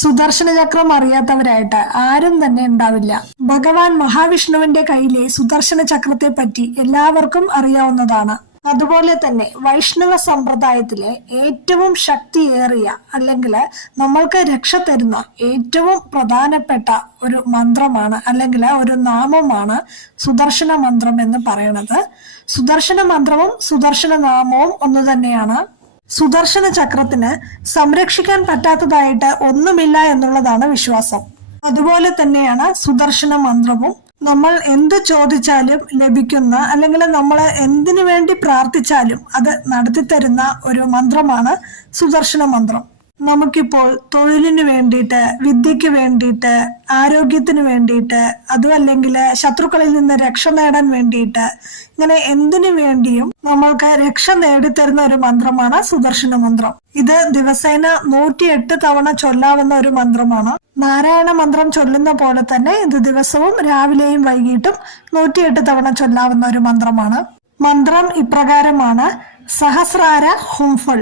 സുദർശന ചക്രം അറിയാത്തവരായിട്ട് ആരും തന്നെ ഉണ്ടാവില്ല. ഭഗവാൻ മഹാവിഷ്ണുവിന്റെ കയ്യിലെ സുദർശന ചക്രത്തെ പറ്റി എല്ലാവർക്കും അറിയാവുന്നതാണ്. അതുപോലെ തന്നെ വൈഷ്ണവ സമ്പ്രദായത്തിലെ ഏറ്റവും ശക്തിയേറിയ അല്ലെങ്കിൽ നമ്മൾക്ക് രക്ഷ തരുന്ന ഏറ്റവും പ്രധാനപ്പെട്ട ഒരു മന്ത്രമാണ് അല്ലെങ്കിൽ ഒരു നാമമാണ് സുദർശന മന്ത്രം എന്ന് പറയുന്നത്. സുദർശന മന്ത്രവും സുദർശന നാമവും ഒന്ന് തന്നെയാണ്. സുദർശന ചക്രത്തിന് സംരക്ഷിക്കാൻ പറ്റാത്തതായിട്ട് ഒന്നുമില്ല എന്നുള്ളതാണ് വിശ്വാസം. അതുപോലെ തന്നെയാണ് സുദർശന മന്ത്രവും. നമ്മൾ എന്ത് ചോദിച്ചാലും ലഭിക്കുന്ന അല്ലെങ്കിൽ നമ്മൾ എന്തിനു വേണ്ടി പ്രാർത്ഥിച്ചാലും അത് നടത്തിത്തരുന്ന ഒരു മന്ത്രമാണ് സുദർശന മന്ത്രം. നമുക്കിപ്പോൾ തൊഴിലിന് വേണ്ടിയിട്ട് വിദ്യയ്ക്ക് വേണ്ടിയിട്ട് ആരോഗ്യത്തിന് വേണ്ടിയിട്ട് അതും അല്ലെങ്കിൽ ശത്രുക്കളിൽ നിന്ന് രക്ഷ നേടാൻ വേണ്ടിയിട്ട് ഇങ്ങനെ എന്തിനു വേണ്ടിയും നമ്മൾക്ക് രക്ഷ നേടിത്തരുന്ന ഒരു മന്ത്രമാണ് സുദർശന മന്ത്രം. ഇത് ദിവസേന നൂറ്റിയെട്ട് തവണ ചൊല്ലാവുന്ന ഒരു മന്ത്രമാണ്. നാരായണ മന്ത്രം ചൊല്ലുന്ന പോലെ തന്നെ ഇത് ദിവസവും രാവിലെയും വൈകിട്ടും നൂറ്റിയെട്ട് തവണ ചൊല്ലാവുന്ന ഒരു മന്ത്രമാണ്. മന്ത്രം ഇപ്രകാരമാണ്. സഹസ്രാര ഹുംഫൾ.